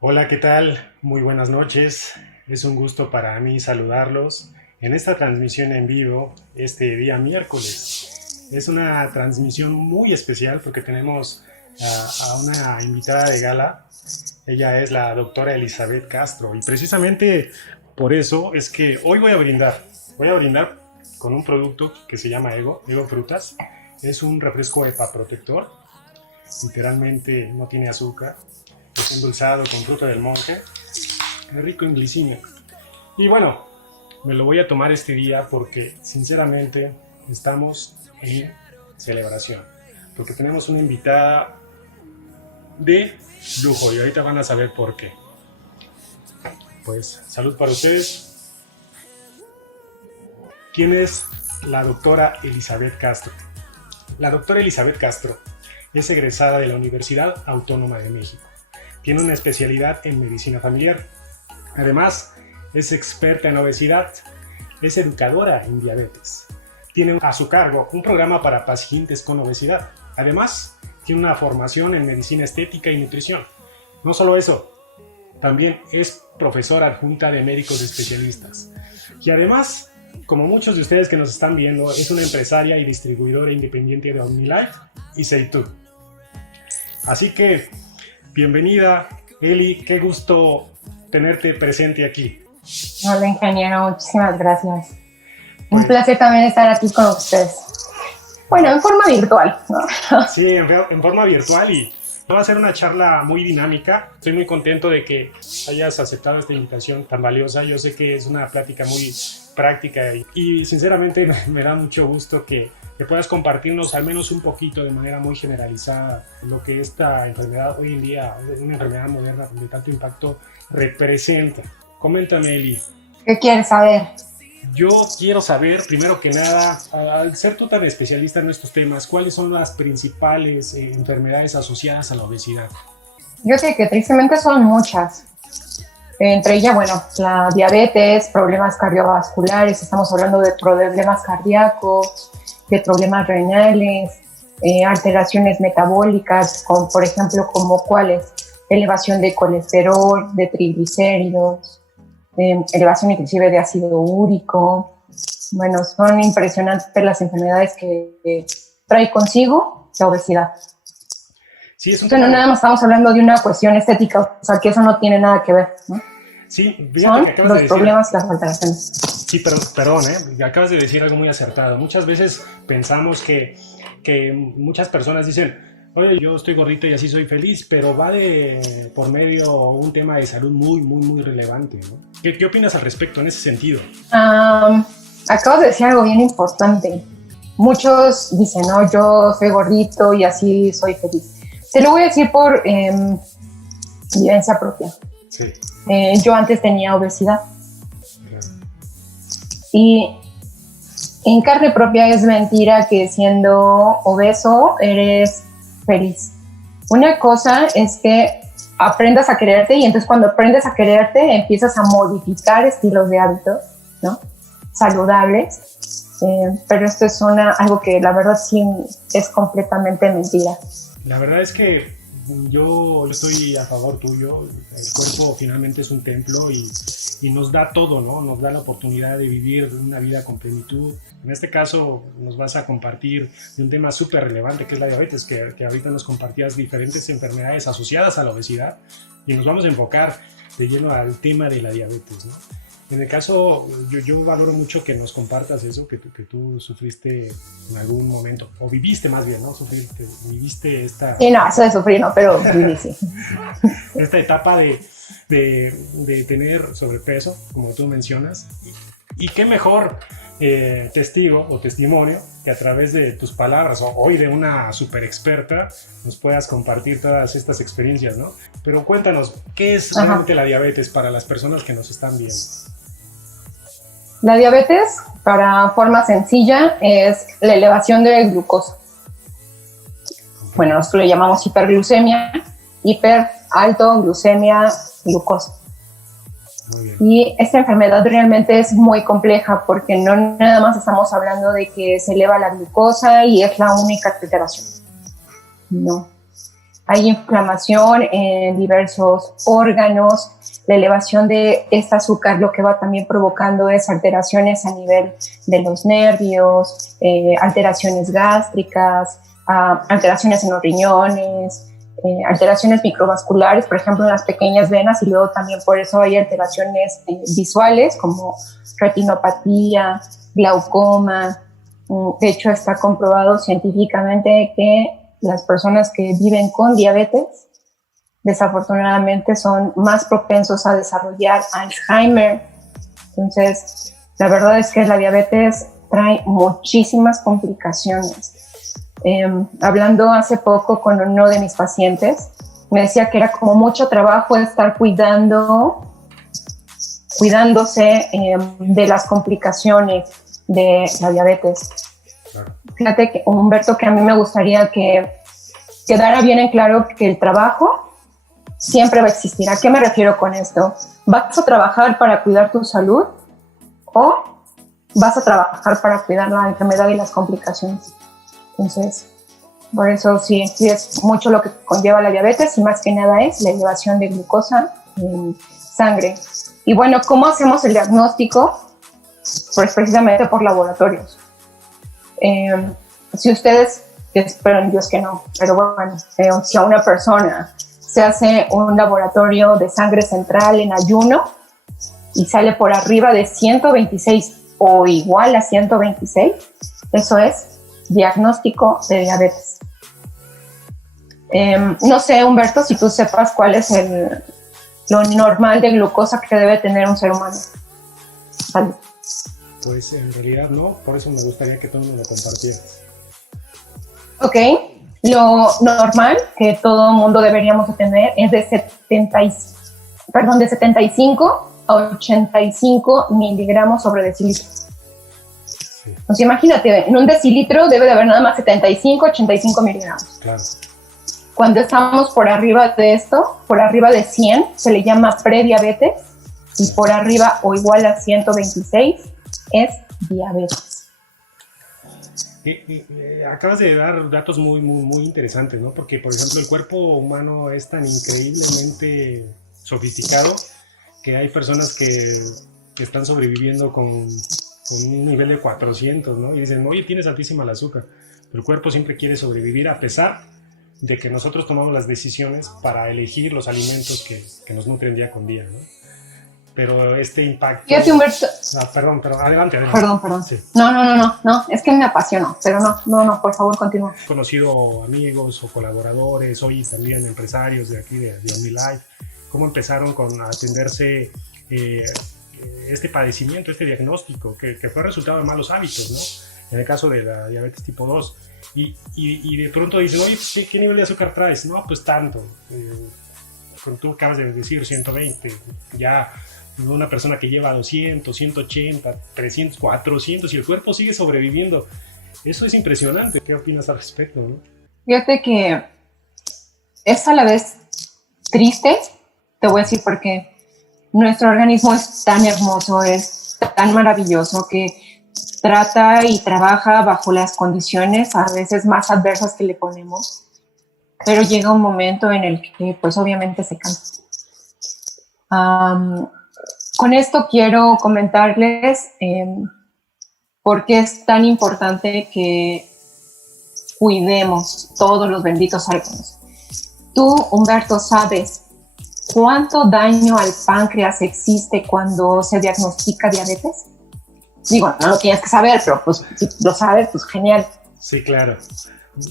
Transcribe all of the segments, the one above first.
Hola, ¿qué tal? Muy buenas noches. Es un gusto para mí saludarlos en esta transmisión en vivo este día miércoles. Es una transmisión muy especial porque tenemos a una invitada de gala. Ella es la doctora Elizabeth Castro y precisamente por eso es que hoy voy a brindar. Voy a brindar con un producto que se llama Ego Frutas. Es un refresco hepaprotector. Literalmente no tiene azúcar, es endulzado con fruta del monje, es rico en glicina. Y bueno, me lo voy a tomar este día porque sinceramente estamos en celebración, porque tenemos una invitada de lujo y ahorita van a saber por qué. Pues salud para ustedes. ¿Quién es la doctora Elizabeth Castro? La doctora Elizabeth Castro es egresada de la Universidad Autónoma de México. Tiene una especialidad en medicina familiar. Además, es experta en obesidad. Es educadora en diabetes. Tiene a su cargo un programa para pacientes con obesidad. Además, tiene una formación en medicina estética y nutrición. No solo eso, también es profesora adjunta de médicos especialistas. Y además, como muchos de ustedes que nos están viendo, es una empresaria y distribuidora independiente de OmniLife y Seitu. Así que, bienvenida, Eli, qué gusto tenerte presente aquí. Hola, ingeniero, muchísimas gracias. Un Pues, placer también estar aquí con ustedes. Bueno, en forma virtual, ¿no? sí, en forma virtual y va a ser una charla muy dinámica. Estoy muy contento de que hayas aceptado esta invitación tan valiosa. Yo sé que es una plática muy práctica y sinceramente me da mucho gusto que puedas compartirnos al menos un poquito de manera muy generalizada lo que esta enfermedad hoy en día, una enfermedad moderna de tanto impacto, representa. Coméntame, Eli. ¿Qué quieres saber? Yo quiero saber, primero que nada, al ser tú tan especialista en estos temas, ¿cuáles son las principales enfermedades asociadas a la obesidad? Yo sé que tristemente son muchas. Entre ellas, bueno, la diabetes, problemas cardiovasculares, estamos hablando de problemas cardíacos, de problemas renales, alteraciones metabólicas, como por ejemplo, como cuáles, elevación de colesterol, de triglicéridos, elevación inclusive de ácido úrico. Bueno, son impresionantes las enfermedades que trae consigo la obesidad. Sí, es un Entonces, no tema. nada más estamos hablando de una cuestión estética, o sea, que eso no tiene nada que ver, ¿no? Sí, fíjate que Son acabas de los decir. problemas y las alteraciones. Sí, pero, perdón, acabas de decir algo muy acertado. Muchas veces pensamos que muchas personas dicen, oye, yo estoy gordito y así soy feliz, pero va de por medio un tema de salud muy, muy, muy relevante, ¿no? ¿Qué opinas al respecto en ese sentido? Acabas de decir algo bien importante. Muchos dicen, no, yo soy gordito y así soy feliz. Se lo voy a decir por vivencia propia. Sí, Yo antes tenía obesidad claro. y en carne propia es mentira que siendo obeso eres feliz. Una cosa es que aprendas a quererte y entonces cuando aprendes a quererte empiezas a modificar estilos de hábitos, ¿no? Saludables, pero esto es algo que la verdad sí es completamente mentira. La verdad es que yo estoy a favor tuyo. El cuerpo finalmente es un templo y nos da todo, ¿no? Nos da la oportunidad de vivir una vida con plenitud. En este caso nos vas a compartir de un tema súper relevante que es la diabetes, que ahorita nos compartías diferentes enfermedades asociadas a la obesidad y nos vamos a enfocar de lleno al tema de la diabetes, ¿no? En el caso, yo valoro mucho que nos compartas eso, que tú sufriste en algún momento, o viviste más bien, ¿no? Viviste Sí, no, eso de sufrir no, pero sí. esta etapa de tener sobrepeso, como tú mencionas. Y qué mejor testigo o testimonio que a través de tus palabras o hoy de una super experta nos puedas compartir todas estas experiencias, ¿no? Pero cuéntanos, ¿qué es realmente la diabetes para las personas que nos están viendo? La diabetes, para forma sencilla, es la elevación de glucosa. Bueno, nosotros le llamamos hiperglucemia, hiper, alto, glucemia, glucosa. Muy bien. Y esta enfermedad realmente es muy compleja porque no nada más estamos hablando de que se eleva la glucosa y es la única alteración. No. Hay inflamación en diversos órganos, la elevación de este azúcar lo que va también provocando es alteraciones a nivel de los nervios, alteraciones gástricas, alteraciones en los riñones, alteraciones microvasculares, por ejemplo, en las pequeñas venas, y luego también por eso hay alteraciones visuales como retinopatía, glaucoma. De hecho, está comprobado científicamente que las personas que viven con diabetes desafortunadamente son más propensos a desarrollar Alzheimer. Entonces, la verdad es que la diabetes trae muchísimas complicaciones. Hablando hace poco con uno de mis pacientes, me decía que era como mucho trabajo estar cuidándose de las complicaciones de la diabetes. Fíjate, que, Humberto, que a mí me gustaría que quedara bien en claro que el trabajo siempre va a existir. ¿A qué me refiero con esto? ¿Vas a trabajar para cuidar tu salud o vas a trabajar para cuidar la enfermedad y las complicaciones? Entonces, por eso sí es mucho lo que conlleva la diabetes, y más que nada es la elevación de glucosa en sangre. Y bueno, ¿cómo hacemos el diagnóstico? Pues precisamente por laboratorios. Si ustedes, espero en Dios que no, pero bueno, si a una persona se hace un laboratorio de sangre central en ayuno y sale por arriba de 126 o igual a 126, eso es diagnóstico de diabetes. No sé, Humberto, si tú sepas cuál es lo normal de glucosa que debe tener un ser humano. Salud. Pues en realidad no, por eso me gustaría que tú me lo compartieras. Ok, lo normal que todo mundo deberíamos de tener es de 75 a 85 miligramos sobre decilitro. Sí. Pues imagínate, en un decilitro debe de haber nada más 75, 85 miligramos. Claro. Cuando estamos por arriba de esto, por arriba de 100, se le llama prediabetes, y por arriba o igual a 126 es diabetes. Acabas de dar datos muy, muy, muy interesantes, ¿no? Porque, por ejemplo, el cuerpo humano es tan increíblemente sofisticado que hay personas que están sobreviviendo con un nivel de 400, ¿no? Y dicen, oye, tienes altísima el azúcar. Pero el cuerpo siempre quiere sobrevivir a pesar de que nosotros tomamos las decisiones para elegir los alimentos que nos nutren día con día, ¿no? Pero este impacto... Fíjate, Humberto... Perdón, adelante. Perdón. Sí. No, es que me apasionó, pero no, por favor, continúa. He conocido amigos o colaboradores, hoy también empresarios de aquí de OmniLife, cómo empezaron con atenderse este padecimiento, este diagnóstico, que fue resultado de malos hábitos, ¿no? En el caso de la diabetes tipo 2. Y de pronto dicen, oye, ¿qué nivel de azúcar traes? No, pues tanto. Tú acabas de decir 120, ya una persona que lleva 200, 180, 300, 400 y el cuerpo sigue sobreviviendo. Eso es impresionante. ¿Qué opinas al respecto, no? Fíjate que es a la vez triste, te voy a decir por qué. Nuestro organismo es tan hermoso, es tan maravilloso que trata y trabaja bajo las condiciones a veces más adversas que le ponemos, pero llega un momento en el que pues obviamente se cansa. Con esto quiero comentarles por qué es tan importante que cuidemos todos los benditos órganos. Tú, Humberto, ¿sabes cuánto daño al páncreas existe cuando se diagnostica diabetes? Digo, no lo tienes que saber, pero pues si lo sabes, pues genial. Sí, claro.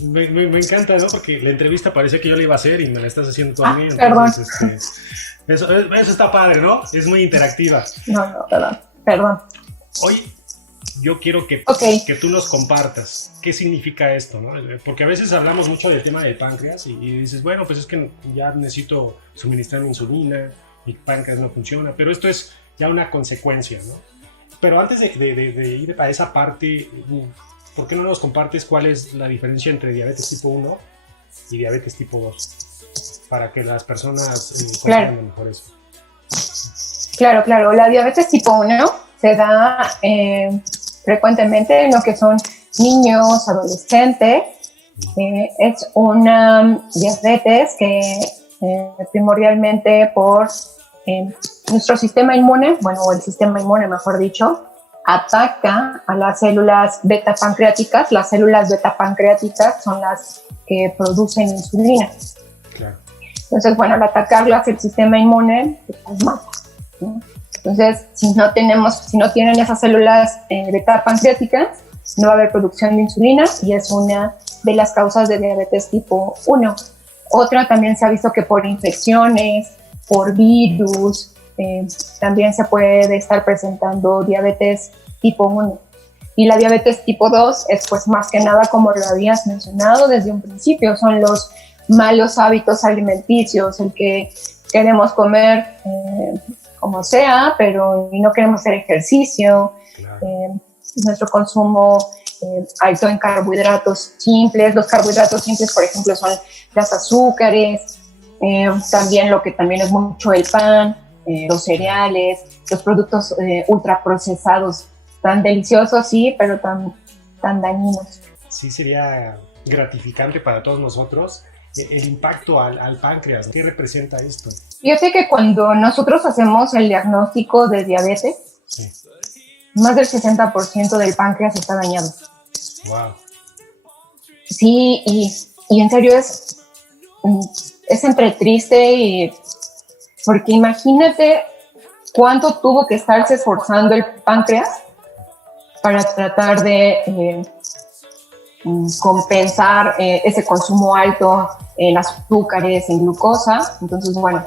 Me encanta, ¿no? Porque la entrevista parece que yo la iba a hacer y me la estás haciendo tú a mí. Entonces, eso está padre, ¿no? Es muy interactiva. No, perdón. Hoy yo quiero que tú nos compartas qué significa esto, ¿no? Porque a veces hablamos mucho del tema del páncreas y dices, bueno, pues es que ya necesito suministrar insulina, mi páncreas no funciona, pero esto es ya una consecuencia, ¿no? Pero antes de ir a esa parte, ¿por qué no nos compartes cuál es la diferencia entre diabetes tipo 1 y diabetes tipo 2? Para que las personas comprendan mejor eso. Claro. La diabetes tipo 1 se da frecuentemente en lo que son niños, adolescentes, Es una diabetes que primordialmente por nuestro sistema inmune, bueno, o el sistema inmune, mejor dicho, ataca a las células beta pancreáticas. Las células beta pancreáticas son las que producen insulina. Claro. Entonces, bueno, al atacarlas el sistema inmune, pues mata, ¿no? Entonces, si no tienen esas células beta pancreáticas, no va a haber producción de insulina y es una de las causas de diabetes tipo 1. Otra también se ha visto que por infecciones, por virus, también se puede estar presentando diabetes tipo 1. Y la diabetes tipo 2 es pues más que nada, como lo habías mencionado desde un principio, son los malos hábitos alimenticios, el que queremos comer como sea, pero no queremos hacer ejercicio, claro. Nuestro consumo alto en carbohidratos simples. Los carbohidratos simples, por ejemplo, son las azúcares, también lo que también es mucho el pan, los cereales, los productos ultraprocesados, tan deliciosos, sí, pero tan dañinos. Sí, sería gratificante para todos nosotros el impacto al páncreas. ¿Qué representa esto? Fíjate que cuando nosotros hacemos el diagnóstico de diabetes, sí, más del 60% del páncreas está dañado. Wow. Sí, y en serio es entre triste y... Porque imagínate cuánto tuvo que estarse esforzando el páncreas para tratar de compensar ese consumo alto en azúcares, en glucosa. Entonces, bueno,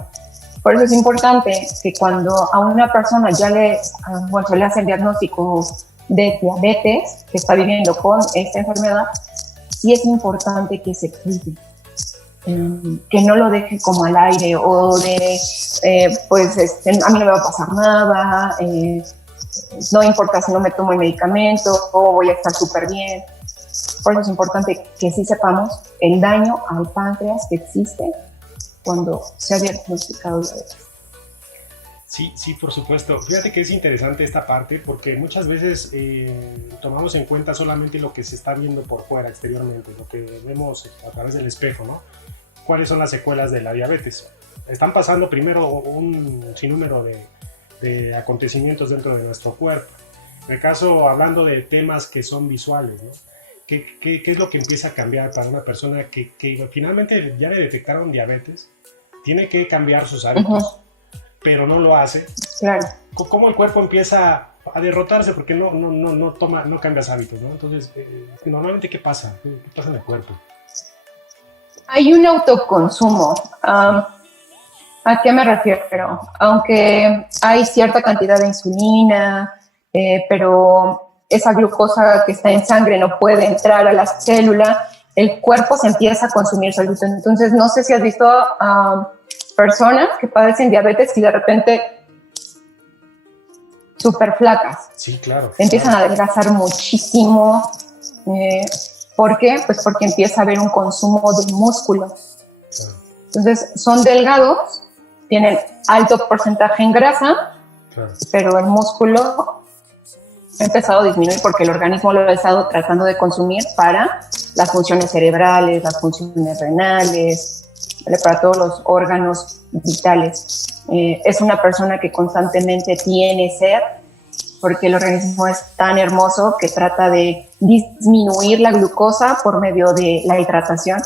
por eso es importante que cuando a una persona ya le hace el diagnóstico de diabetes, que está viviendo con esta enfermedad, sí es importante que se cuide. Que no lo deje como al aire o de a mí no me va a pasar nada, no importa si no me tomo el medicamento o voy a estar súper bien. Por eso es importante que sí sepamos el daño al páncreas que existe cuando se ha diagnosticado diabetes. Sí, por supuesto. Fíjate que es interesante esta parte porque muchas veces tomamos en cuenta solamente lo que se está viendo por fuera, exteriormente, lo que vemos a través del espejo, ¿no? ¿Cuáles son las secuelas de la diabetes? Están pasando primero un sinnúmero de acontecimientos dentro de nuestro cuerpo. En el caso, hablando de temas que son visuales, ¿no? ¿Qué es lo que empieza a cambiar para una persona que finalmente ya le detectaron diabetes? Tiene que cambiar sus hábitos, pero no lo hace. Claro. ¿Cómo el cuerpo empieza a derrotarse? Porque no cambias hábitos, ¿no? Entonces, normalmente, ¿qué pasa? ¿Qué pasa en el cuerpo? Hay un autoconsumo. ¿A qué me refiero? Aunque hay cierta cantidad de insulina, pero esa glucosa que está en sangre no puede entrar a la célula, el cuerpo se empieza a consumir solito. Entonces, no sé si has visto personas que padecen diabetes y de repente súper flacas. Sí, claro. Empiezan a adelgazar muchísimo. ¿Por qué? Pues porque empieza a haber un consumo de músculo. Entonces, son delgados, tienen alto porcentaje en grasa, pero el músculo ha empezado a disminuir porque el organismo lo ha estado tratando de consumir para las funciones cerebrales, las funciones renales, para todos los órganos vitales. Es una persona que constantemente tiene sed porque el organismo es tan hermoso que trata de disminuir la glucosa por medio de la hidratación,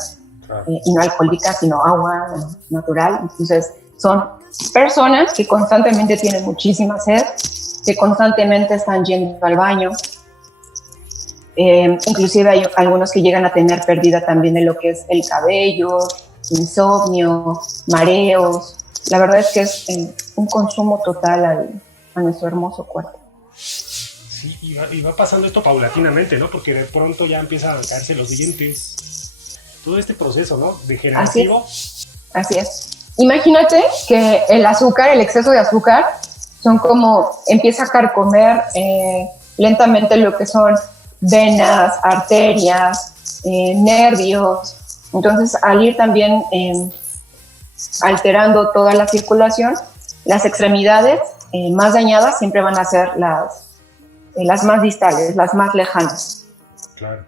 y no alcohólica, sino agua natural. Entonces, son personas que constantemente tienen muchísima sed, que constantemente están yendo al baño. Inclusive hay algunos que llegan a tener pérdida también de lo que es el cabello, insomnio, mareos. La verdad es que es un consumo total a nuestro hermoso cuerpo. Sí, y va pasando esto paulatinamente, ¿no? Porque de pronto ya empiezan a caerse los dientes. Todo este proceso, ¿no? Degenerativo. Así es. Imagínate que el azúcar, el exceso de azúcar, empieza a carcomer lentamente lo que son venas, arterias, nervios. Entonces, al ir también alterando toda la circulación, las extremidades más dañadas siempre van a ser las más distales, las más lejanas. Claro.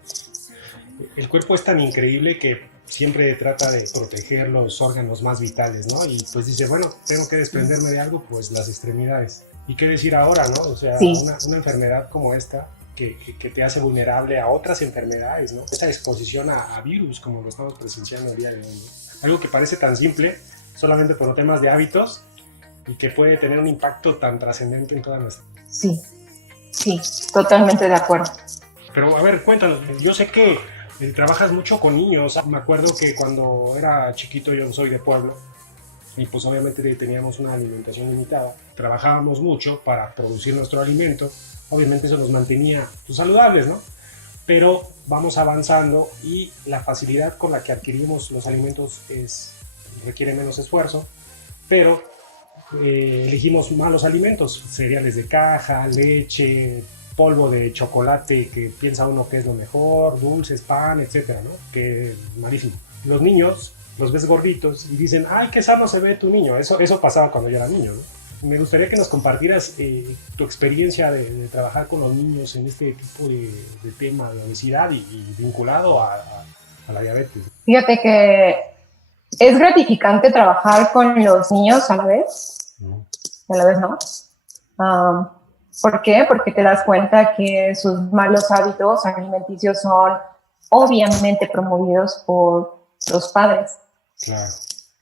El cuerpo es tan increíble que siempre trata de proteger los órganos más vitales, ¿no? Y pues dice, bueno, tengo que desprenderme de algo, pues las extremidades. ¿Y qué decir ahora, no? O sea, Sí, una enfermedad como esta que te hace vulnerable a otras enfermedades, ¿no? Esta exposición a virus, como lo estamos presenciando el día de hoy, ¿no? Algo que parece tan simple, solamente por temas de hábitos, y que puede tener un impacto tan trascendente en toda nuestra. sí, sí, totalmente de acuerdo. Pero a ver, cuéntanos, yo sé que trabajas mucho con niños. Me acuerdo que cuando era chiquito, yo soy de pueblo, y pues obviamente teníamos una alimentación limitada. Trabajábamos mucho para producir nuestro alimento. Obviamente eso nos mantenía pues, saludables, ¿no? Pero vamos avanzando y la facilidad con la que adquirimos los alimentos requiere menos esfuerzo, pero elegimos malos alimentos, cereales de caja, leche, polvo de chocolate que piensa uno que es lo mejor, dulces, pan, etcétera, ¿no? Que es malísimo. Los niños los ves gorditos y dicen, ay, qué sano se ve tu niño. Eso pasaba cuando yo era niño, ¿no? Me gustaría que nos compartieras tu experiencia de trabajar con los niños en este tipo de tema de obesidad y vinculado a la diabetes. Fíjate que es gratificante trabajar con los niños ¿No? a la vez no. Um, ¿Por qué? Porque te das cuenta que sus malos hábitos alimenticios son obviamente promovidos por los padres. Claro.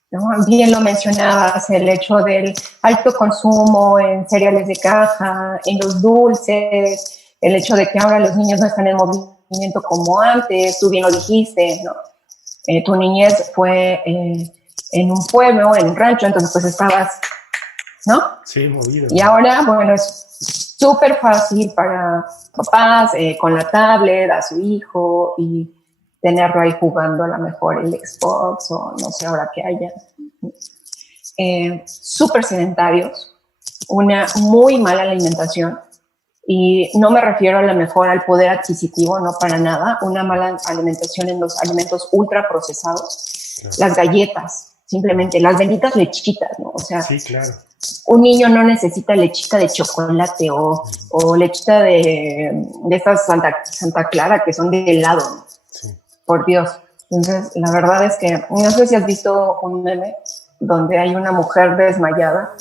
¿No? Bien lo mencionabas, el hecho del alto consumo en cereales de caja, en los dulces, el hecho de que ahora los niños no están en movimiento como antes, tú bien lo dijiste, ¿no? Tu niñez fue en un pueblo, en un rancho, entonces pues estabas, ¿no? Sí, movido. Y ahora, bueno, es súper fácil para papás con la tablet a su hijo y tenerlo ahí jugando a lo mejor el Xbox o no sé ahora qué haya. Súper sedentarios, una muy mala alimentación y no me refiero a lo mejor al poder adquisitivo, no para nada, una mala alimentación en los alimentos ultra procesados, claro. Las galletas, simplemente las benditas lechitas, ¿no? O sea, sí, claro. Un niño no necesita lechita de chocolate o lechita de estas Santa Clara que son de helado, ¿no? Sí. Por Dios. Entonces, la verdad es que no sé si has visto un meme donde hay una mujer desmayada,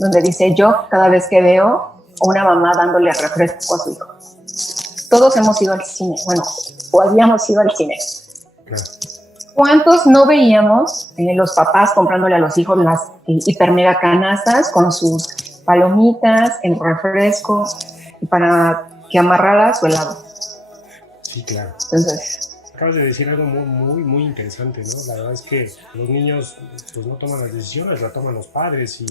donde dice, yo cada vez que veo una mamá dándole refresco a su hijo. Todos hemos ido al cine, bueno, o habíamos ido al cine. Claro. ¿Cuántos no veíamos los papás comprándole a los hijos las hiper mega canastas con sus palomitas, el refresco, para que amarrara su helado? Sí, claro. Entonces, acabas de decir algo muy interesante, ¿no? La verdad es que los niños pues no toman las decisiones, la toman los padres y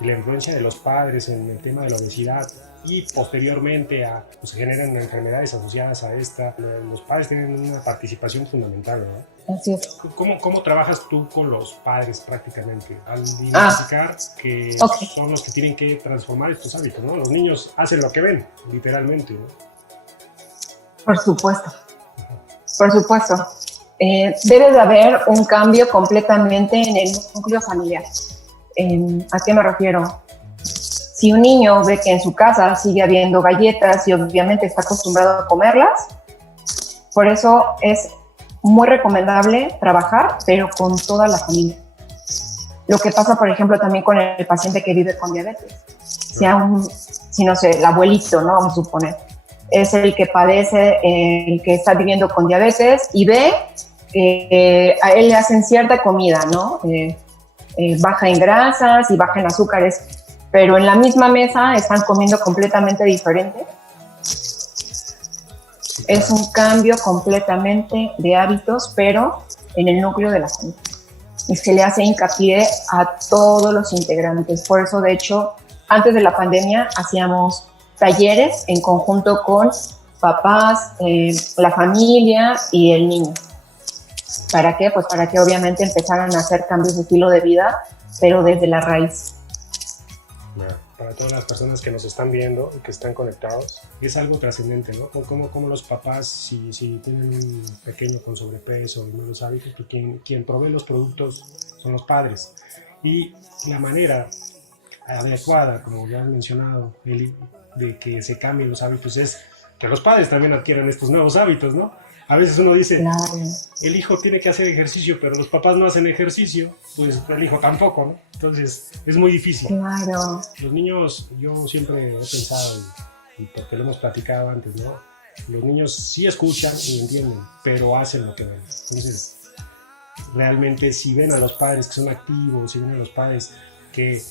la influencia de los padres en el tema de la obesidad y posteriormente pues, se generan enfermedades asociadas a esta. Los padres tienen una participación fundamental, ¿no? Así es. ¿Cómo trabajas tú con los padres prácticamente? Al identificar que son los que tienen que transformar estos hábitos, ¿no? Los niños hacen lo que ven, literalmente, ¿no? Por supuesto. Por supuesto. Debe de haber un cambio completamente en el núcleo familiar. ¿A qué me refiero? Si un niño ve que en su casa sigue habiendo galletas y obviamente está acostumbrado a comerlas, por eso es muy recomendable trabajar, pero con toda la familia. Lo que pasa, por ejemplo, también con el paciente que vive con diabetes. Si no sé, el abuelito, ¿no? Vamos a suponer. Es el que padece, el que está viviendo con diabetes y ve que a él le hacen cierta comida, ¿no? Baja en grasas y baja en azúcares, pero en la misma mesa están comiendo completamente diferente. Es un cambio completamente de hábitos, pero en el núcleo de la familia. Y se le hace hincapié a todos los integrantes. Por eso, de hecho, antes de la pandemia hacíamos talleres en conjunto con papás, la familia y el niño. ¿Para qué? Pues para que obviamente empezaran a hacer cambios de estilo de vida, pero desde la raíz. Para todas las personas que nos están viendo y que están conectados, es algo trascendente, ¿no? Como los papás, si tienen un pequeño con sobrepeso y malos hábitos, pues quien provee los productos son los padres. Y la manera adecuada, como ya has mencionado, de que se cambien los hábitos es que los padres también adquieran estos nuevos hábitos, ¿no? A veces uno dice, Claro. el hijo tiene que hacer ejercicio, pero los papás no hacen ejercicio, pues el hijo tampoco, ¿no? Entonces es muy difícil. Claro. Los niños, yo siempre he pensado, y porque lo hemos platicado antes, ¿no? Los niños sí escuchan y entienden, pero hacen lo que ven. Entonces, realmente si ven a los padres que son activos, si ven a los padres que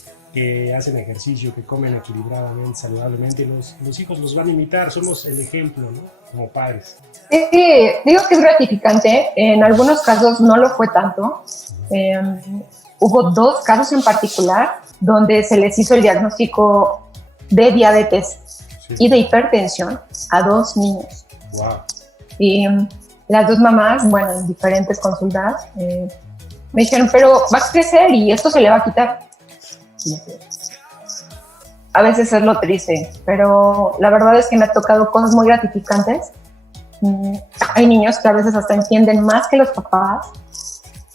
hacen ejercicio, que comen equilibradamente, saludablemente, los hijos los van a imitar, somos el ejemplo, ¿no? Como padres. Sí, digo que es gratificante, en algunos casos no lo fue tanto. Eh, Hubo 2 casos en particular donde se les hizo el diagnóstico de diabetes Sí. y de hipertensión a 2 niños. Wow. Y las 2 mamás, bueno, en diferentes consultas, me dijeron, pero va a crecer y esto se le va a quitar. A veces es lo triste, pero la verdad es que me ha tocado cosas muy gratificantes. Hay niños que a veces hasta entienden más que los papás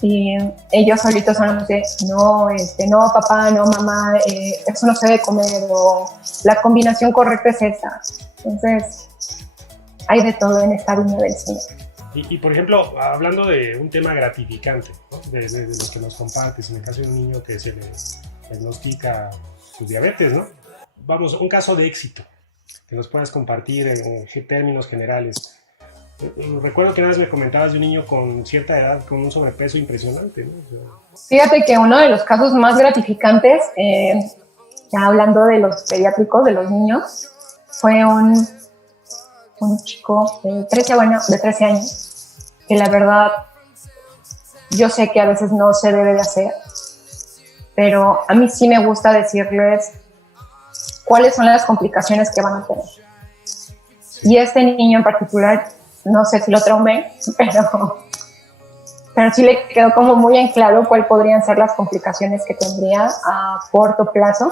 y ellos solitos son los de no, no papá, no mamá, eso no se debe comer, o la combinación correcta es esa. Entonces, hay de todo en esta viña del Señor. Y por ejemplo, hablando de un tema gratificante, ¿no? de lo que nos compartes, en el caso de un niño que se le diagnostica su diabetes, ¿no? Vamos, un caso de éxito que nos puedas compartir en términos generales. Recuerdo que una vez me comentabas de un niño con cierta edad, con un sobrepeso impresionante, ¿no? O sea, Fíjate que uno de los casos más gratificantes, ya hablando de los pediátricos, de los niños, fue un chico de 13 años, que la verdad yo sé que a veces no se debe de hacer, pero a mí sí me gusta decirles cuáles son las complicaciones que van a tener. Y este niño en particular, no sé si lo traumé, pero sí le quedó como muy en claro cuáles podrían ser las complicaciones que tendría a corto plazo.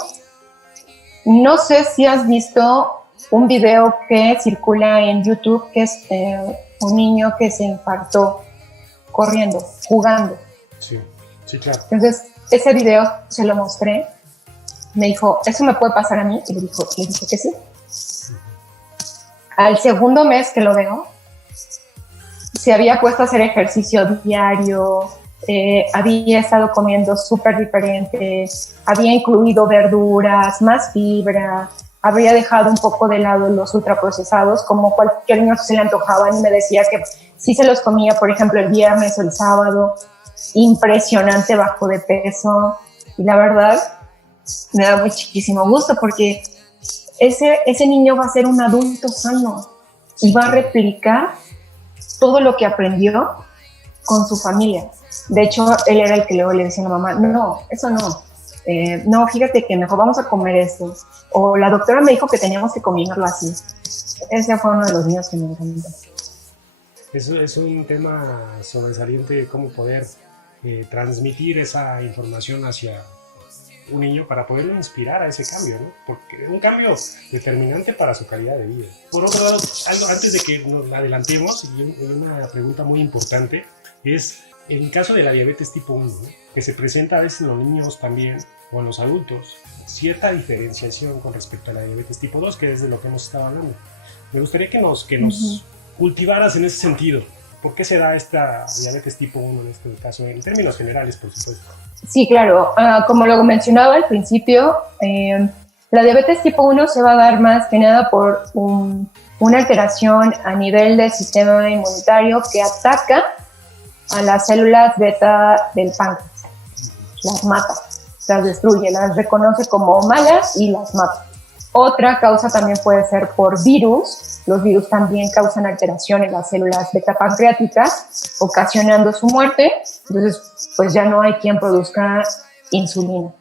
No sé si has visto un video que circula en YouTube, que es un niño que se infartó corriendo, jugando. sí, sí, claro. Entonces, ese video se lo mostré. Me dijo, ¿eso me puede pasar a mí? Y le dije que sí. Al segundo mes que lo veo, se había puesto a hacer ejercicio diario, había estado comiendo súper diferente, había incluido verduras, más fibra, habría dejado un poco de lado los ultraprocesados, como cualquier niño se le antojaban, y me decía que sí se los comía, por ejemplo, el viernes o el sábado. Impresionante, bajó de peso, y la verdad me da muchísimo gusto porque ese niño va a ser un adulto sano y va a replicar todo lo que aprendió con su familia. De hecho, él era el que luego le decía a la mamá, no, eso no. No, fíjate que mejor vamos a comer esto. O la doctora me dijo que teníamos que combinarlo así. Ese fue uno de los niños que me encantó. Es un tema sobresaliente cómo poder transmitir esa información hacia un niño para poderlo inspirar a ese cambio, ¿no? Porque es un cambio determinante para su calidad de vida. Por otro lado, antes de que nos adelantemos, y una pregunta muy importante es en el caso de la diabetes tipo 1, ¿no? Que se presenta a veces en los niños también o en los adultos, cierta diferenciación con respecto a la diabetes tipo 2, que es de lo que hemos estado hablando. Me gustaría que nos cultivaras en ese sentido. ¿Por qué se da esta diabetes tipo 1 en este caso? En términos generales, por supuesto. Sí, claro. Como lo mencionaba al principio, la diabetes tipo 1 se va a dar más que nada por una alteración a nivel del sistema inmunitario que ataca a las células beta del páncreas. Las mata, las destruye, las reconoce como malas y las mata. Otra causa también puede ser por virus. Los virus también causan alteración en las células beta pancreáticas, ocasionando su muerte. Entonces, pues ya no hay quien produzca insulina.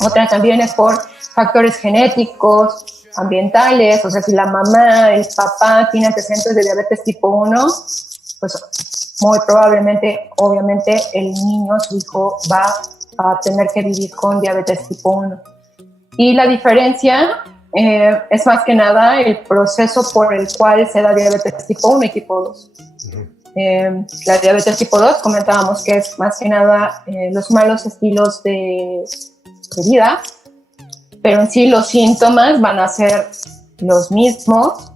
Otra también es por factores genéticos, ambientales. O sea, si la mamá, el papá tiene antecedentes de diabetes tipo 1, pues muy probablemente, obviamente, el niño, su hijo, va a tener que vivir con diabetes tipo 1. Y la diferencia es más que nada el proceso por el cual se da diabetes tipo 1 y tipo 2. La diabetes tipo 2 comentábamos que es más que nada los malos estilos de vida, pero en sí los síntomas van a ser los mismos.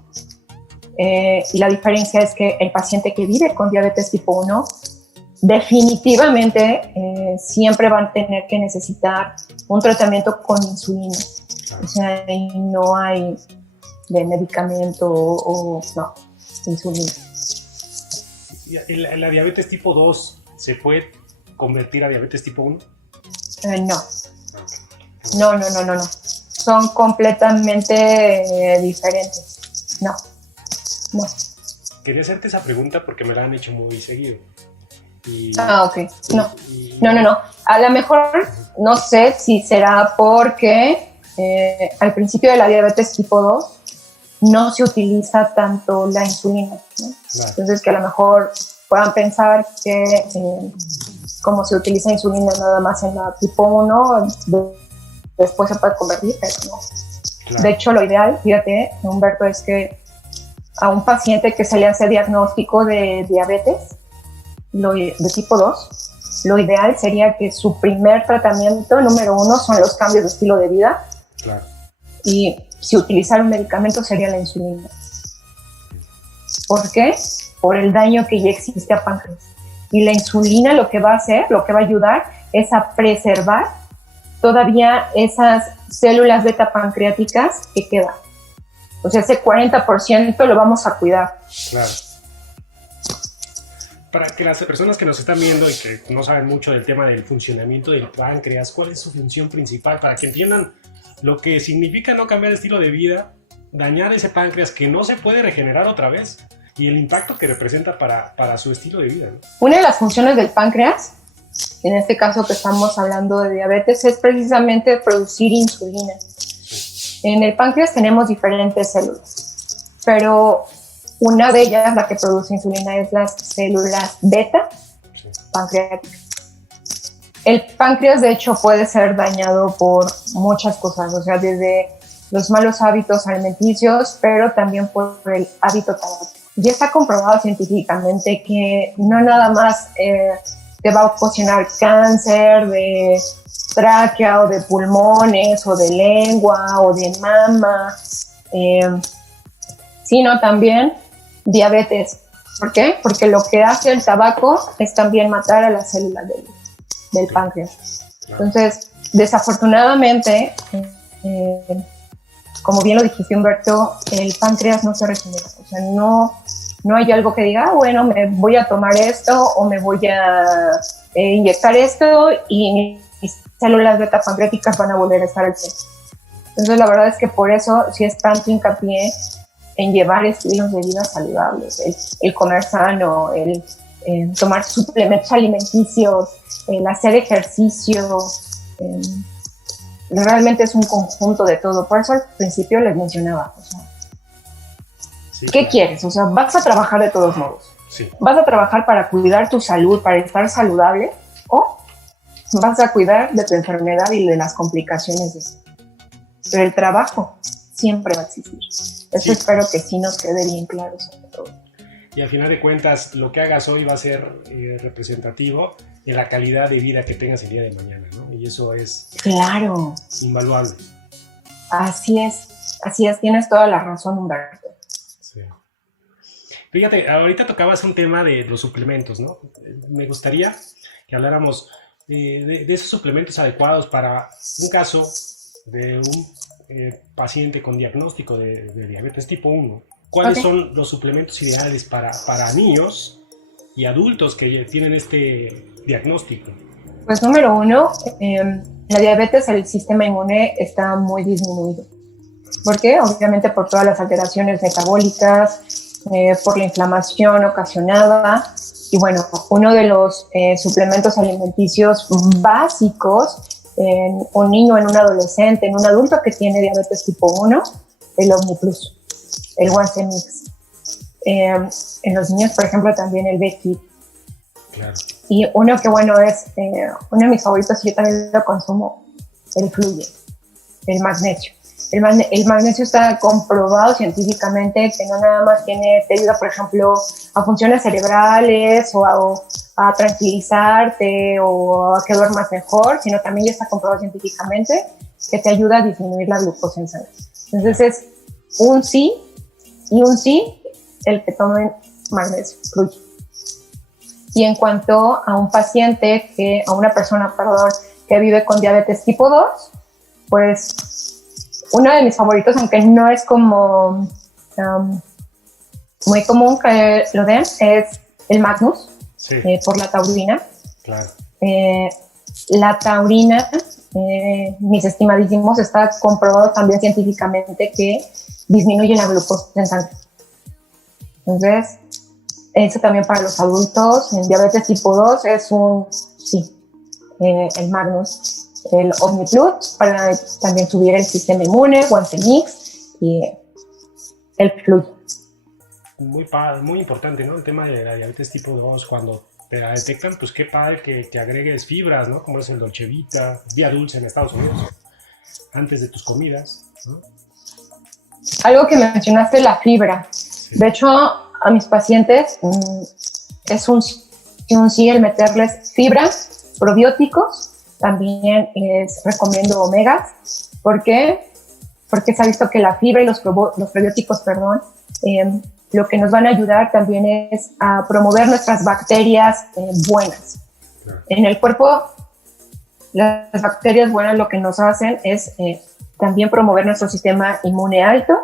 y la diferencia es que el paciente que vive con diabetes tipo 1 definitivamente siempre van a tener que necesitar un tratamiento con insulina. Claro. O sea, no hay de medicamento o no, insulina. ¿La diabetes tipo 2 se puede convertir a diabetes tipo 1? No. No. Son completamente diferentes. No. Quería hacerte esa pregunta porque me la han hecho muy seguido. Ok. No. A lo mejor no sé si será porque al principio de la diabetes tipo 2 no se utiliza tanto la insulina, ¿no? Claro. Entonces que a lo mejor puedan pensar que como se utiliza insulina nada más en la tipo 1, después se puede convertir, pero no. Claro. De hecho, lo ideal, fíjate, Humberto, es que a un paciente que se le hace diagnóstico de diabetes de tipo 2, lo ideal sería que su primer tratamiento, número 1, son los cambios de estilo de vida. Claro. Y si utilizar un medicamento sería la insulina. ¿Por qué? Por el daño que ya existe a páncreas. Y la insulina lo que va a hacer, lo que va a ayudar es a preservar todavía esas células beta pancreáticas que quedan. O sea, ese 40% lo vamos a cuidar. Claro. Para que las personas que nos están viendo y que no saben mucho del tema del funcionamiento del páncreas, ¿cuál es su función principal? Para que entiendan lo que significa no cambiar de estilo de vida, dañar ese páncreas que no se puede regenerar otra vez y el impacto que representa para su estilo de vida, ¿no? Una de las funciones del páncreas, en este caso que estamos hablando de diabetes, es precisamente producir insulina. Sí. En el páncreas tenemos diferentes células, pero una de ellas, la que produce insulina, es las células beta pancreáticas. El páncreas, de hecho, puede ser dañado por muchas cosas, o sea, desde los malos hábitos alimenticios, pero también por el hábito tabáquico. Ya está comprobado científicamente que no nada más te va a ocasionar cáncer de tráquea o de pulmones o de lengua o de mama, sino también diabetes. ¿Por qué? Porque lo que hace el tabaco es también matar a las células del páncreas. Entonces, desafortunadamente, como bien lo dijiste, Humberto, el páncreas no se regenera. O sea, no hay algo que diga, bueno, me voy a tomar esto o me voy a inyectar esto y mis células beta pancreáticas van a volver a estar al centro. Entonces, la verdad es que por eso sí es tanto hincapié en llevar estilos de vida saludables, el comer sano, el tomar suplementos alimenticios, el hacer ejercicio. Realmente es un conjunto de todo. Por eso al principio les mencionaba, o sea, sí, ¿qué claro. quieres? O sea, vas a trabajar de todos modos. Sí. ¿Vas a trabajar para cuidar tu salud, para estar saludable? ¿O vas a cuidar de tu enfermedad y de las complicaciones de eso? Pero el trabajo siempre va a existir. Eso sí. Espero que sí nos quede bien claro sobre todo. Y al final de cuentas, lo que hagas hoy va a ser representativo de la calidad de vida que tengas el día de mañana, ¿no? Y eso es claro, invaluable. Así es, tienes toda la razón, Humberto. Sí. Fíjate, ahorita tocabas un tema de los suplementos, ¿no? Me gustaría que habláramos de esos suplementos adecuados para un caso de un paciente con diagnóstico de diabetes tipo 1. ¿Cuáles son los suplementos ideales para niños y adultos que tienen este diagnóstico? Pues número 1, la diabetes, el sistema inmune está muy disminuido. ¿Por qué? Obviamente por todas las alteraciones metabólicas, por la inflamación ocasionada. Y bueno, uno de los suplementos alimenticios básicos en un niño, en un adolescente, en un adulto que tiene diabetes tipo 1, el OmniPlus, el One Mix. En los niños, por ejemplo, también el B-Kit. Claro. Y uno que bueno es, uno de mis favoritos, y yo también lo consumo, el Fluye, el magnesio. El magnesio está comprobado científicamente que no nada más te ayuda, por ejemplo, a funciones cerebrales o a tranquilizarte o a que duermas mejor, sino también ya está comprobado científicamente que te ayuda a disminuir la glucosa en sangre. Entonces es un sí y un sí el que tomen magnesio, fluye. Y en cuanto a un paciente, a una persona, perdón, que vive con diabetes tipo 2, pues uno de mis favoritos, aunque no es como muy común que lo den, es el Magnus, Sí, por la taurina. claro. La taurina, mis estimadísimos, está comprobado también científicamente que disminuye la glucosa en sangre. Entonces, eso también para los adultos en diabetes tipo 2 es el Magnus. El OmniPlus para también subir el sistema inmune, Mix y el Fluid. Muy importante, ¿no? El tema de la diabetes tipo 2, cuando te la detectan, pues qué padre que te agregues fibras, ¿no? Como es el Dolce Vita, Vía Dulce en Estados Unidos, antes de tus comidas, ¿no? Algo que mencionaste, la fibra. Sí. De hecho, a mis pacientes es un sí el meterles fibra, probióticos, también recomiendo omegas. ¿Por qué? Porque se ha visto que la fibra y los probióticos, lo que nos van a ayudar también es a promover nuestras bacterias buenas. Claro. En el cuerpo, las bacterias buenas lo que nos hacen es también promover nuestro sistema inmune alto,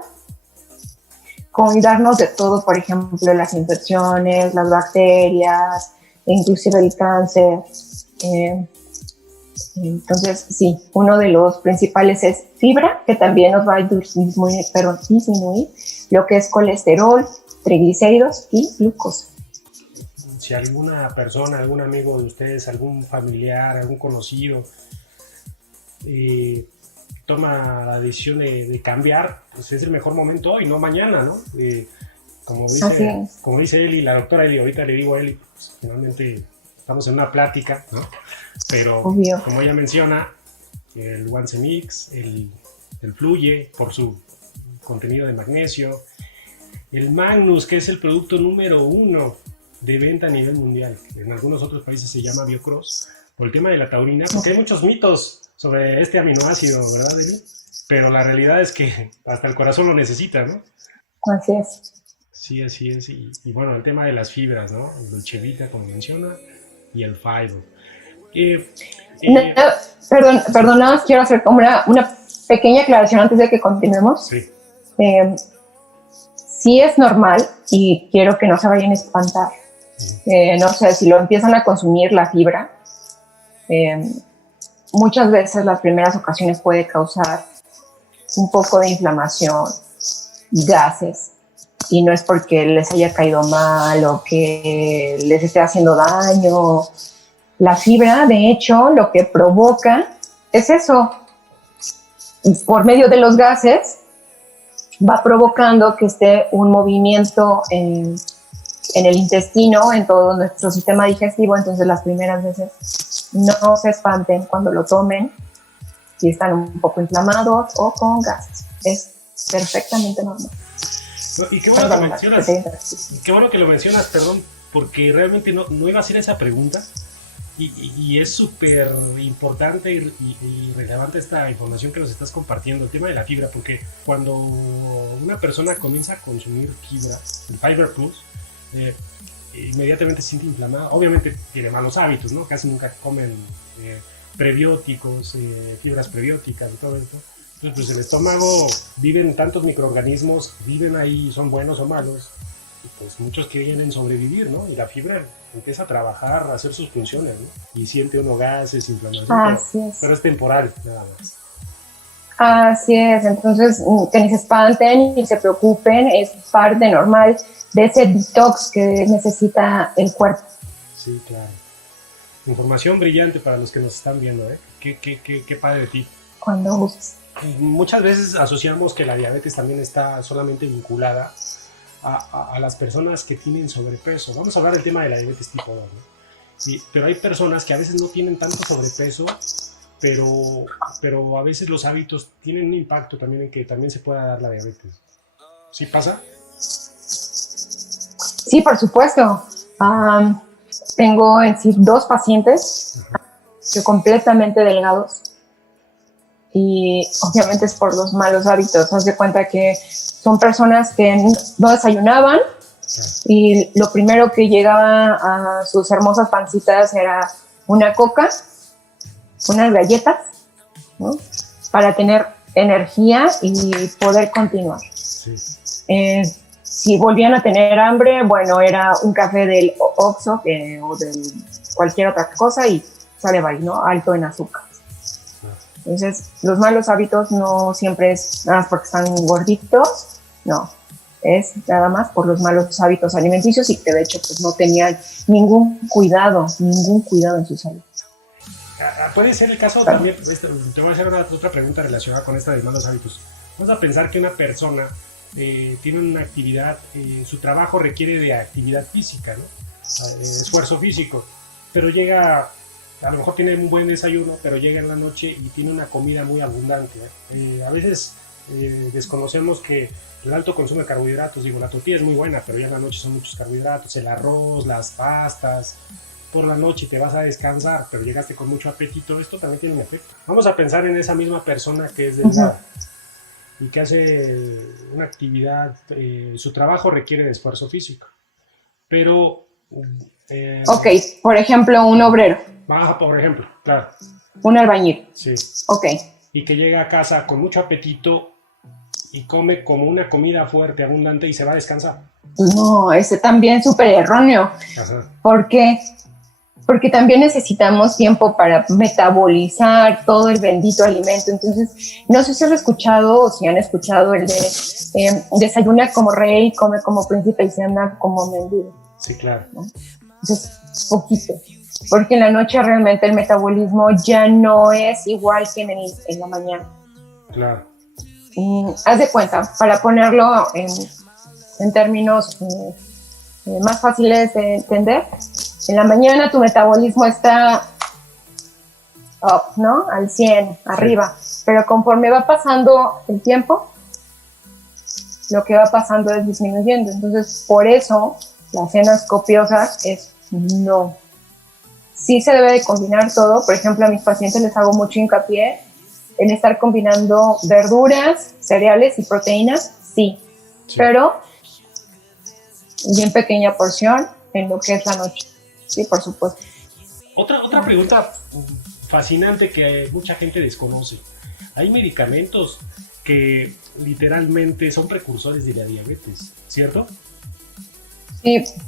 cuidarnos de todo, por ejemplo, las infecciones, las bacterias, inclusive el cáncer. Entonces, sí, uno de los principales es fibra, que también nos va a disminuir lo que es colesterol, triglicéridos y glucosa. Si alguna persona, algún amigo de ustedes, algún familiar, algún conocido toma la decisión de cambiar, pues es el mejor momento hoy, no mañana, ¿no? Como dice Eli, la doctora Eli, ahorita le digo a Eli, pues, finalmente estamos en una plática, ¿no? Pero obvio, como ella menciona, el Mix, el Fluye por su contenido de magnesio, el Magnus, que es el producto número 1 de venta a nivel mundial, que en algunos otros países se llama Biocross, por el tema de la taurina, porque hay muchos mitos sobre este aminoácido, ¿verdad, Eli? Pero la realidad es que hasta el corazón lo necesita, ¿no? así es. Sí, así es. Y bueno, el tema de las fibras, ¿no? El Dolce Vita, como menciona, y el Fiber. Perdón, nada más quiero hacer como una pequeña aclaración antes de que continuemos. Sí. Sí es normal y quiero que no se vayan a espantar. No sé, si lo empiezan a consumir la fibra, muchas veces las primeras ocasiones puede causar un poco de inflamación, gases, y no es porque les haya caído mal o que les esté haciendo daño. La fibra, de hecho, lo que provoca es eso. Por medio de los gases, va provocando que esté un movimiento en el intestino, en todo nuestro sistema digestivo. Entonces, las primeras veces no se espanten cuando lo tomen, si están un poco inflamados o con gases. Es perfectamente normal. Y qué bueno que mencionas, qué bueno que lo mencionas, perdón, porque realmente no iba a hacer esa pregunta. Y es súper importante y relevante esta información que nos estás compartiendo, el tema de la fibra, porque cuando una persona comienza a consumir fibra, el Fiber Plus, inmediatamente se siente inflamada. Obviamente tiene malos hábitos, ¿no? Casi nunca comen prebióticos, fibras prebióticas y todo esto. Entonces, pues el estómago viven tantos microorganismos, viven ahí, son buenos o malos, y pues muchos quieren sobrevivir, ¿no? Y la fibra empieza a trabajar, a hacer sus funciones, ¿no? Y siente uno gases, inflamación, pero es temporal, nada más. Así es, entonces que ni se espanten ni se preocupen, es parte normal de ese detox que necesita el cuerpo. Sí, claro. Información brillante para los que nos están viendo, ¿eh? Qué padre de ti. Cuando gustes. Muchas veces asociamos que la diabetes también está solamente vinculada a las personas que tienen sobrepeso. Vamos a hablar del tema de la diabetes tipo 2, ¿no? Pero hay personas que a veces no tienen tanto sobrepeso, pero a veces los hábitos tienen un impacto también en que también se pueda dar la diabetes. ¿Sí pasa? Sí, por supuesto. Tengo en sí 2 pacientes que completamente delgados, y obviamente es por los malos hábitos. Haz de cuenta que son personas que no desayunaban, y lo primero que llegaba a sus hermosas pancitas era una coca, unas galletas, ¿no? Para tener energía y poder continuar. Sí. Si volvían a tener hambre, bueno, era un café del Oxxo o de cualquier otra cosa y sale bye, ¿no? Alto en azúcar. Entonces, los malos hábitos no siempre es nada más porque están gorditos, no. Es nada más por los malos hábitos alimenticios y que de hecho pues no tenían ningún cuidado en su salud. Puede ser el caso también, te voy a hacer otra pregunta relacionada con esta de malos hábitos. Vamos a pensar que una persona tiene una actividad, su trabajo requiere de actividad física, ¿no? Esfuerzo físico, pero llega, a lo mejor tiene un buen desayuno, pero llega en la noche y tiene una comida muy abundante. A veces desconocemos que el alto consumo de carbohidratos, digo, la tortilla es muy buena, pero ya en la noche son muchos carbohidratos, el arroz, las pastas. Por la noche te vas a descansar, pero llegaste con mucho apetito, esto también tiene un efecto. Vamos a pensar en esa misma persona que es delgada y que hace una actividad, su trabajo requiere de esfuerzo físico, pero... ok, por ejemplo, un obrero. Por ejemplo, claro. Un albañil. Sí. Ok. Y que llega a casa con mucho apetito y come como una comida fuerte, abundante y se va a descansar. No, ese también es súper erróneo. Ajá. ¿Por qué? Porque también necesitamos tiempo para metabolizar todo el bendito alimento. Entonces, no sé si has escuchado o si han escuchado el de desayuna como rey, come como príncipe y cena como mendigo. Sí, claro. ¿No? Entonces, poquito. Porque en la noche realmente el metabolismo ya no es igual que en la mañana. Claro. Haz de cuenta, para ponerlo en términos más fáciles de entender, en la mañana tu metabolismo está up, ¿no? Al 100, arriba. Pero conforme va pasando el tiempo, lo que va pasando es disminuyendo. Entonces, por eso, las cenas copiosas es no. Sí se debe de combinar todo. Por ejemplo, a mis pacientes les hago mucho hincapié en estar combinando verduras, cereales y proteínas, sí. Pero bien pequeña porción en lo que es la noche. Sí, por supuesto. Otra pregunta fascinante que mucha gente desconoce. Hay medicamentos que literalmente son precursores de la diabetes, ¿cierto?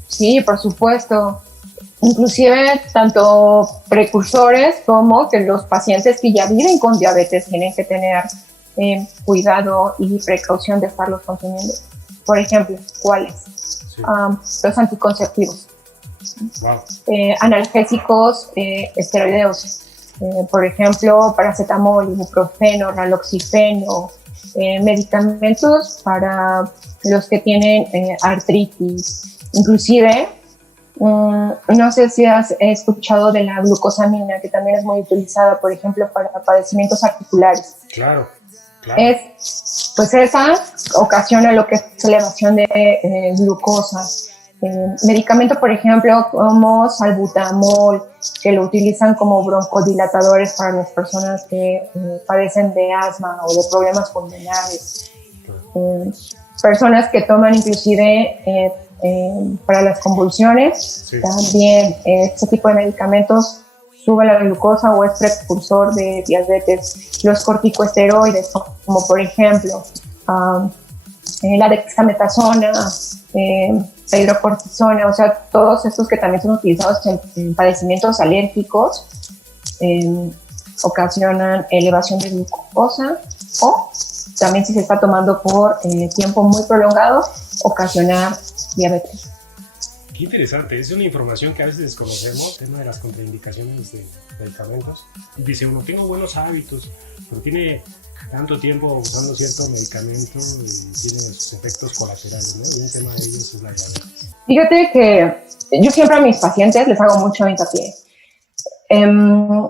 Sí, por supuesto. Inclusive tanto precursores como que los pacientes que ya viven con diabetes tienen que tener cuidado y precaución de estarlos consumiendo. Por ejemplo, ¿cuáles? Sí. Los anticonceptivos. Wow. Analgésicos esteroideos. Por ejemplo, paracetamol, ibuprofeno, raloxifeno, medicamentos para los que tienen artritis. Inclusive, no sé si has escuchado de la glucosamina, que también es muy utilizada, por ejemplo, para padecimientos articulares. Claro. Pues esa ocasiona lo que es elevación de glucosa. Medicamentos, por ejemplo, como salbutamol, que lo utilizan como broncodilatadores para las personas que padecen de asma o de problemas pulmonares. Personas que toman inclusive para las convulsiones, sí. También este tipo de medicamentos sube la glucosa o es precursor de diabetes. Los corticosteroides, como por ejemplo la dexametasona, la hidrocortisona, o sea, todos estos que también son utilizados en padecimientos alérgicos, ocasionan elevación de glucosa o también si se está tomando por tiempo muy prolongado, ocasionar diabetes. Qué interesante, es una información que a veces desconocemos, el tema de las contraindicaciones de medicamentos. Dice uno, tengo buenos hábitos, pero tiene tanto tiempo usando cierto medicamento y tiene sus efectos colaterales, ¿no? Y un tema de ellos es la diabetes. Fíjate que yo siempre a mis pacientes les hago mucho hincapié.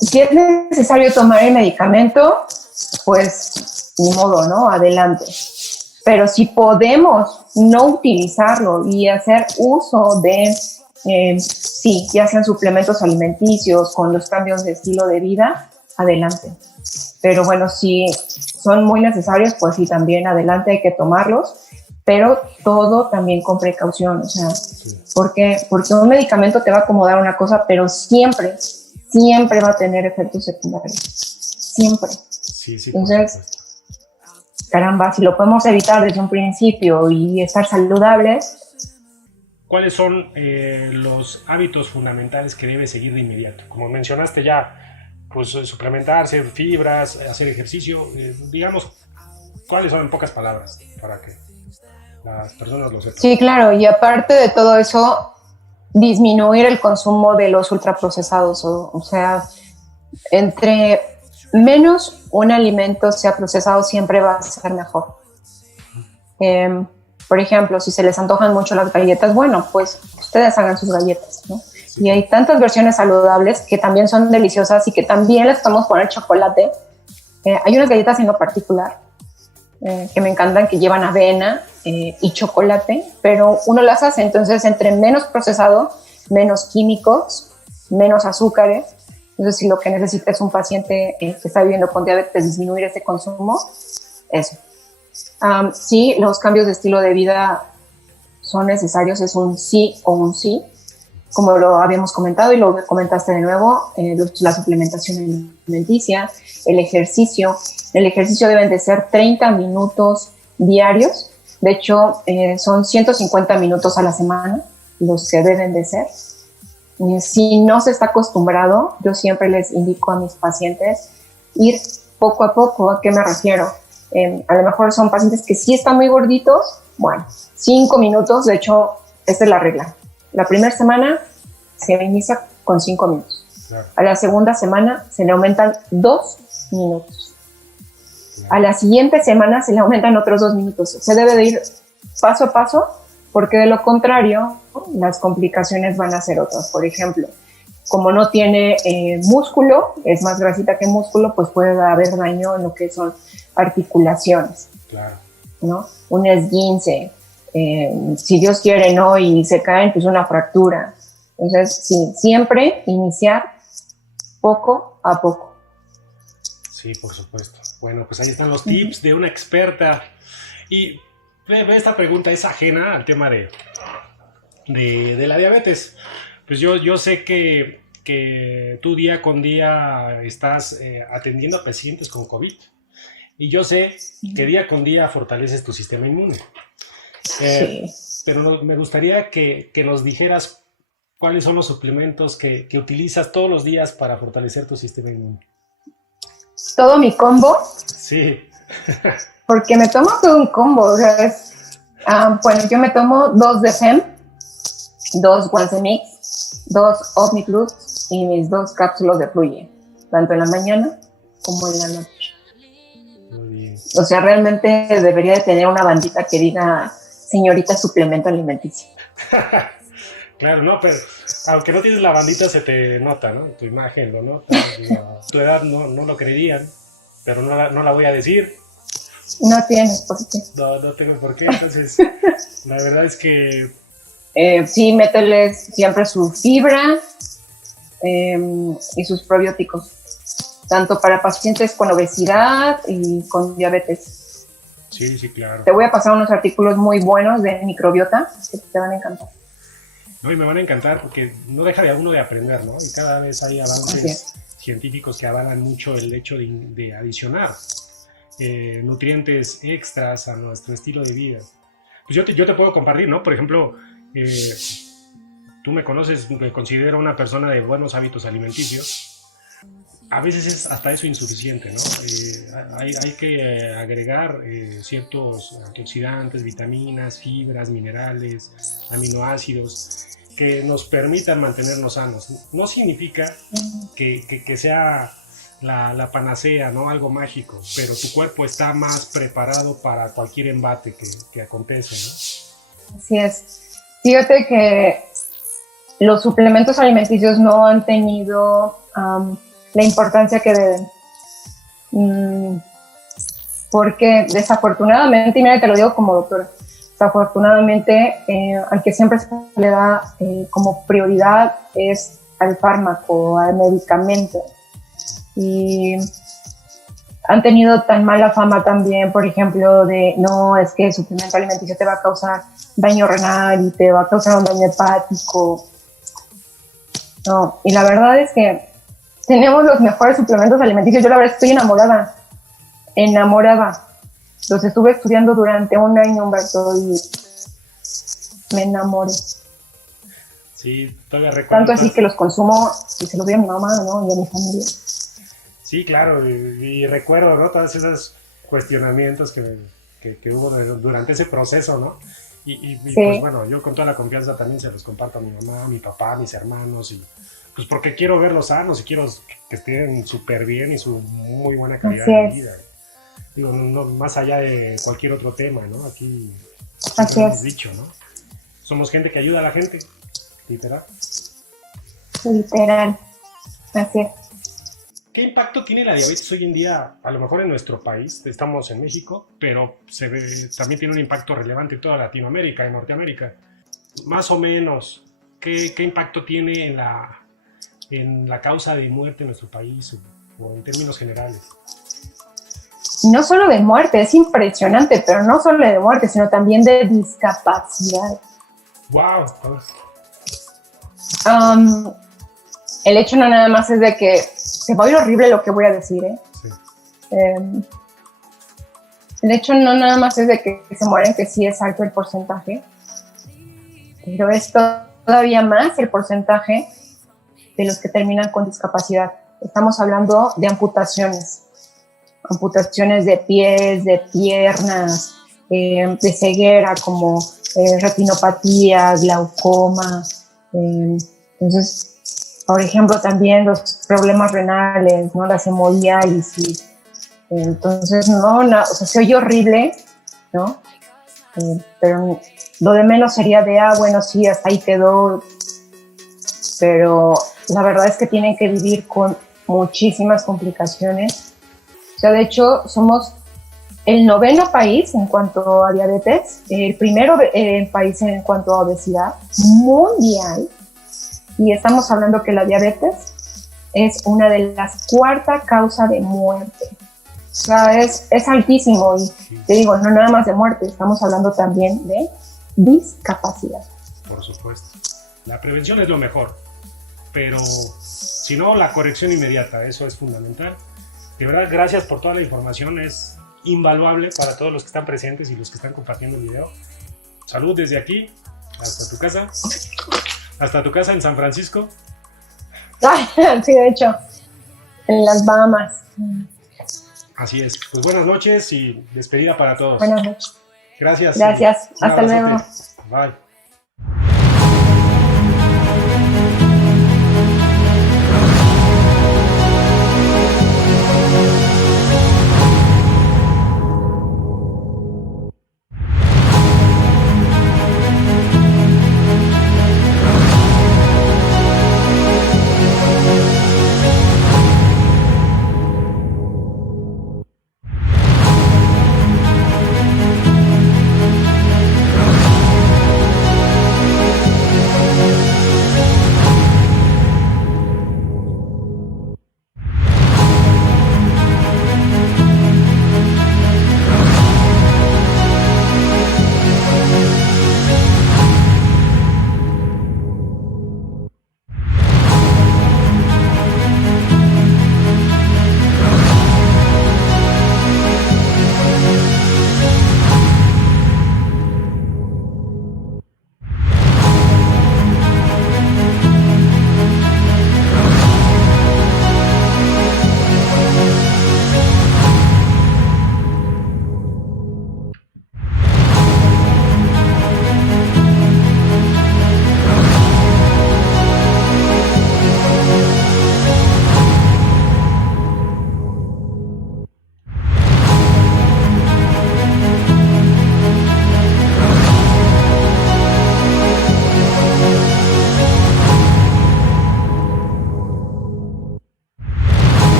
Si es necesario tomar el medicamento, pues ni modo, ¿no? Adelante. Pero si podemos no utilizarlo y hacer uso de, sí, ya sean suplementos alimenticios con los cambios de estilo de vida, adelante. Pero bueno, si son muy necesarios, pues sí, también adelante hay que tomarlos. pero todo también con precaución, o sea, Sí, porque un medicamento te va a acomodar una cosa, pero siempre va a tener efectos secundarios, siempre. sí, sí, por Entonces, supuesto. caramba, si lo podemos evitar desde un principio y estar saludables. ¿Cuáles son los hábitos fundamentales que debe seguir de inmediato? Como mencionaste ya, pues suplementarse, fibras, hacer ejercicio, digamos, ¿cuáles son en pocas palabras para que las personas lo sepan? Sí, claro, y aparte de todo eso, disminuir el consumo de los ultraprocesados, o sea, entre menos un alimento sea procesado, siempre va a ser mejor. Eh, por ejemplo, si se les antojan mucho las galletas, bueno, pues ustedes hagan sus galletas, ¿no? Sí, Y claro. hay tantas versiones saludables que también son deliciosas y que también les podemos poner chocolate. Hay unas galletas en lo particular que me encantan, que llevan avena y chocolate, pero uno las hace, entonces entre menos procesado, menos químicos, menos azúcares. Entonces, si lo que necesita es un paciente que está viviendo con diabetes, disminuir ese consumo, eso. Sí, los cambios de estilo de vida son necesarios, es un sí o un sí, como lo habíamos comentado y lo comentaste de nuevo, la suplementación alimenticia, el ejercicio. El ejercicio deben de ser 30 minutos diarios, de hecho son 150 minutos a la semana los que deben de ser. Si no se está acostumbrado, yo siempre les indico a mis pacientes ir poco a poco. ¿A qué me refiero? A lo mejor son pacientes que sí están muy gorditos, bueno, 5 minutos, de hecho, esta es la regla. La primera semana se inicia con 5 minutos. Claro, A la segunda semana se le aumentan 2 minutos. claro. A la siguiente semana se le aumentan otros 2 minutos. Se debe de ir paso a paso, porque de lo contrario, las complicaciones van a ser otras. Por ejemplo, como no tiene músculo, es más grasita que músculo, pues puede haber daño en lo que son articulaciones, Claro. ¿no? Un esguince, si Dios quiere, ¿no? Y se caen, pues una fractura. Entonces, sí, siempre iniciar poco a poco. Sí, por supuesto. Bueno, pues ahí están los tips de una experta. Y esta pregunta es ajena al tema de la diabetes. Pues yo sé que tú día con día estás atendiendo a pacientes con COVID. Y yo sé que día con día fortaleces tu sistema inmune. Eh, Sí. pero me gustaría que nos dijeras cuáles son los suplementos que utilizas todos los días para fortalecer tu sistema inmune. Todo mi combo, Sí, porque me tomo todo un combo. O sea, bueno, yo me tomo 2 de FEM, 2 Guansemix, 2 Omniplus y mis 2 cápsulas de Fluye, tanto en la mañana como en la noche. muy bien. O sea, realmente debería de tener una bandita que diga señorita suplemento alimenticio. Claro, no, pero aunque no tienes la bandita se te nota, ¿no? Tu imagen lo nota. Tu edad no lo creerían, pero no la voy a decir. No tienes por qué. No tengo por qué. Entonces, la verdad es que Sí, mételes siempre su fibra y sus probióticos, tanto para pacientes con obesidad y con diabetes. sí, sí, claro. Te voy a pasar unos artículos muy buenos de microbiota que te van a encantar. No, y me van a encantar porque no deja de uno de aprender, ¿no? Y cada vez hay avances científicos que avalan mucho el hecho de adicionar nutrientes extras a nuestro estilo de vida. Pues yo te puedo compartir, ¿no? Por ejemplo, tú me conoces, me considero una persona de buenos hábitos alimenticios. A veces es hasta eso insuficiente, ¿no? Hay que agregar ciertos antioxidantes, vitaminas, fibras, minerales, aminoácidos que nos permitan mantenernos sanos. No significa que sea la panacea, ¿no? Algo mágico, pero tu cuerpo está más preparado para cualquier embate que acontece, ¿no? Así es. Fíjate que los suplementos alimenticios no han tenido la importancia que deben. Porque desafortunadamente, y mira, te lo digo como doctora, desafortunadamente al que siempre se le da como prioridad es al fármaco, al medicamento. Y han tenido tan mala fama también, por ejemplo, de no, es que el suplemento alimenticio te va a causar daño renal y te va a causar un daño hepático. No, y la verdad es que tenemos los mejores suplementos alimenticios. Yo la verdad estoy enamorada. Los estuve estudiando durante un año, Humberto, y me enamoré. Sí, todavía recuerdo. Tanto así que los consumo y se los doy a mi mamá, ¿no? Y a mi familia. Sí, claro, y recuerdo, ¿no? Todos esos cuestionamientos que hubo durante ese proceso, ¿no? Y Sí. pues bueno, yo con toda la confianza también se los comparto a mi mamá, a mi papá, a mis hermanos, y pues porque quiero verlos sanos y quiero que estén súper bien y su muy buena calidad Así de es. vida. Digo, no, más allá de cualquier otro tema, ¿no? Aquí siempre Así hemos es. dicho, ¿no? Somos gente que ayuda a la gente, literal. Literal. Así es. ¿Qué impacto tiene la diabetes hoy en día? A lo mejor en nuestro país, estamos en México, pero también tiene un impacto relevante en toda Latinoamérica, en Norteamérica. Más o menos, ¿qué impacto tiene en la causa de muerte en nuestro país o en términos generales? Y no solo de muerte, es impresionante, pero no solo de muerte, sino también de discapacidad. ¡Wow! El hecho no nada más es de que se va a oír horrible lo que voy a decir, ¿eh? Sí. El hecho no nada más es de que se mueren, que sí es alto el porcentaje, pero es todavía más el porcentaje de los que terminan con discapacidad. Estamos hablando de amputaciones de pies, de piernas, de ceguera como retinopatía, glaucoma. Entonces, por ejemplo, también los problemas renales, ¿no? Las hemodiálisis. Entonces, o sea, se oye horrible, ¿no? Pero lo de menos sería de, bueno, sí, hasta ahí quedó. Pero la verdad es que tienen que vivir con muchísimas complicaciones. O sea, de hecho, somos el 9º país en cuanto a diabetes, el primero país en cuanto a obesidad mundial, y estamos hablando que la diabetes es una de las 4ª causa de muerte. O sea, es altísimo, y te digo, no nada más de muerte, estamos hablando también de discapacidad. Por supuesto. La prevención es lo mejor, pero si no, la corrección inmediata, eso es fundamental. De verdad, gracias por toda la información, es invaluable para todos los que están presentes y los que están compartiendo el video. Salud desde aquí, hasta tu casa en San Francisco. Sí, de hecho, en las Bahamas. Así es, pues buenas noches y despedida para todos. Buenas noches. Gracias. Gracias, hasta luego. Bye.